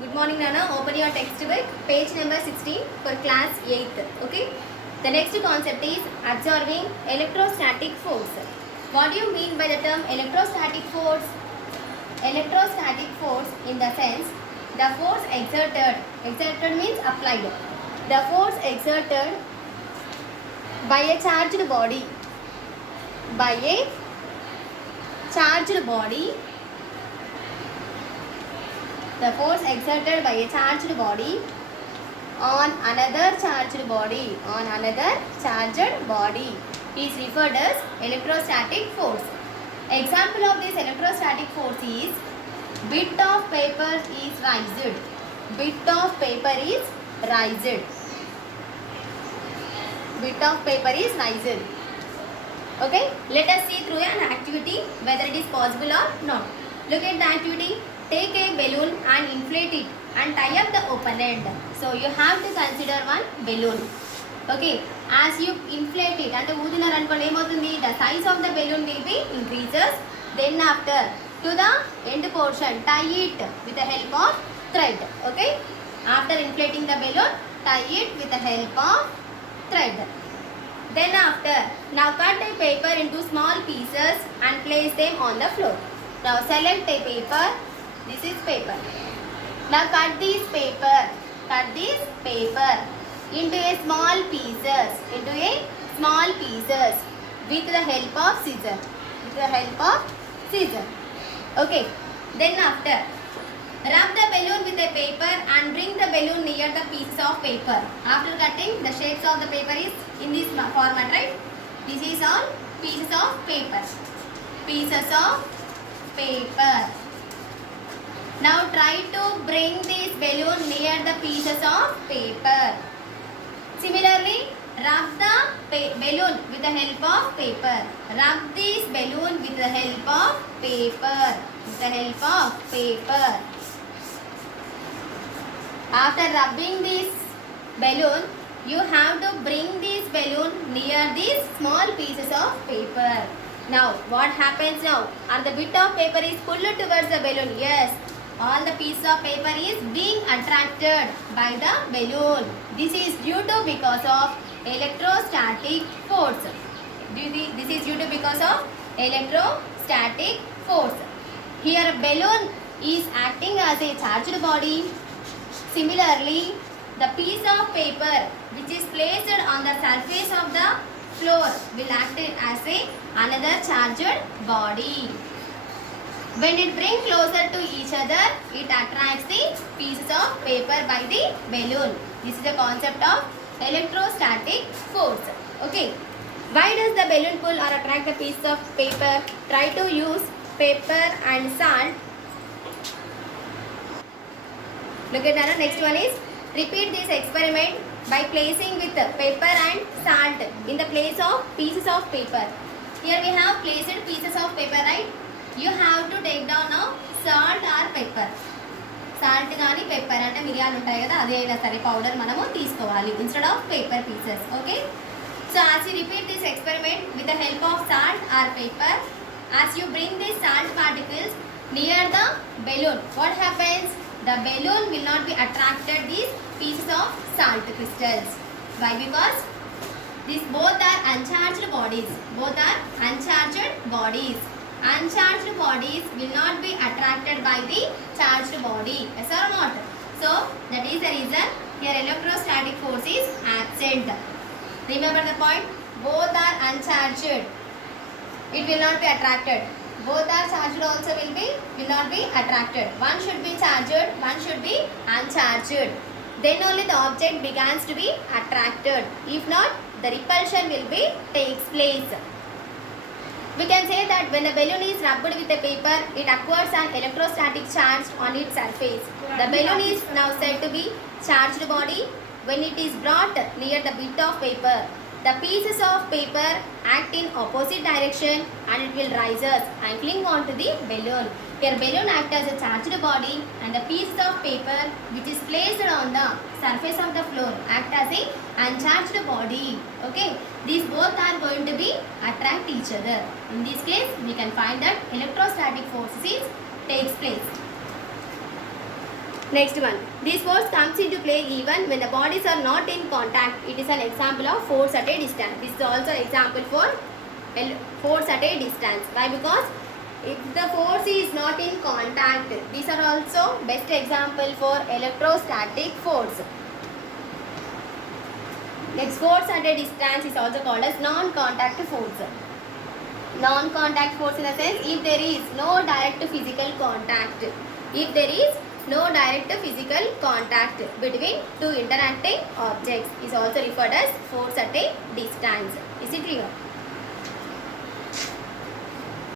Good morning, Nana. Open your textbook, page number 16 for class 8th. Okay. The next concept is observing electrostatic force. What do you mean by the term electrostatic force? Electrostatic force in the sense the force exerted means applied. The force exerted by a charged body. By a charged body. The force exerted by a charged body on another charged body is referred as electrostatic force. Example of this electrostatic force is bit of paper is raised. Bit of paper is raised. Bit of paper is raised. Okay, let us see through an activity whether it is possible or not. Look at the activity. Take a balloon and inflate it and tie up the open end. So you have to consider one balloon. Okay, as you inflate it and the size of the balloon will be increases. Then after to the end portion tie it with the help of thread. Okay, after inflating the balloon tie it with the help of thread. Then after, now cut a paper into small pieces and place them on the floor. Now select a paper. This is paper. Now cut this paper into a small pieces. With the help of scissor. Okay. Then after, rub the balloon with a paper and bring the balloon near the pieces of paper. After cutting, the shapes of the paper is in this format, right? This is all pieces of paper. Now try to bring this balloon near the pieces of paper. Similarly, rub the balloon with the help of paper. Rub this balloon with the help of paper. After rubbing this balloon, you have to bring this balloon near these small pieces of paper. Now, what happens now? And the bit of paper is pulled towards the balloon. Yes, all the pieces of paper is being attracted by the balloon. This is due to because of electrostatic force. This is due to because of electrostatic force. Here, balloon is acting as a charged body. Similarly, the piece of paper which is placed on the surface of the floor will act as another charged body. When it brings closer to each other, it attracts the pieces of paper by the balloon. This is the concept of electrostatic force. Okay. Why does the balloon pull or attract the piece of paper? Try to use paper and salt. Look at the next one is repeat this experiment by placing with paper and salt in the place of pieces of paper. Here we have placed pieces of paper, right? You have to take down now salt or pepper. Salt gaani pepper ante miryalu untayi kada adaina sare powder manamu teesukovali instead of paper pieces. Okay. So as you repeat this experiment with the help of salt or paper, as you bring these salt particles near the balloon, what happens? The balloon will not be attracted these pieces of salt crystals. Why? Because these both are uncharged bodies. Uncharged bodies will not be attracted by the charged body. Yes or not? So that is the reason here electrostatic force is absent. Remember the point? Both are uncharged. It will not be attracted. Both are charged also will not be attracted. One should be charged, one should be uncharged. Then only the object begins to be attracted. If not, the repulsion will be takes place. We can say that when the balloon is rubbed with a paper, it acquires an electrostatic charge on its surface. The balloon is now said to be charged body when it is brought near the bit of paper. The pieces of paper act in opposite direction and it will rise and cling on to the balloon. Here balloon acts as a charged body and the pieces of paper which is placed on the surface of the floor act as a uncharged body. Okay, these both are going to be attract each other. In this case, we can find that electrostatic forces takes place. Next one. This force comes into play even when the bodies are not in contact. It is an example of force at a distance. This is also example for force at a distance. Why? Because if the force is not in contact, these are also best example for electrostatic force. Next, force at a distance is also called as non-contact force. Non-contact force in the sense if there is no direct physical contact. If there is no direct physical contact between two interacting objects is also referred as force at a distance. Is it clear?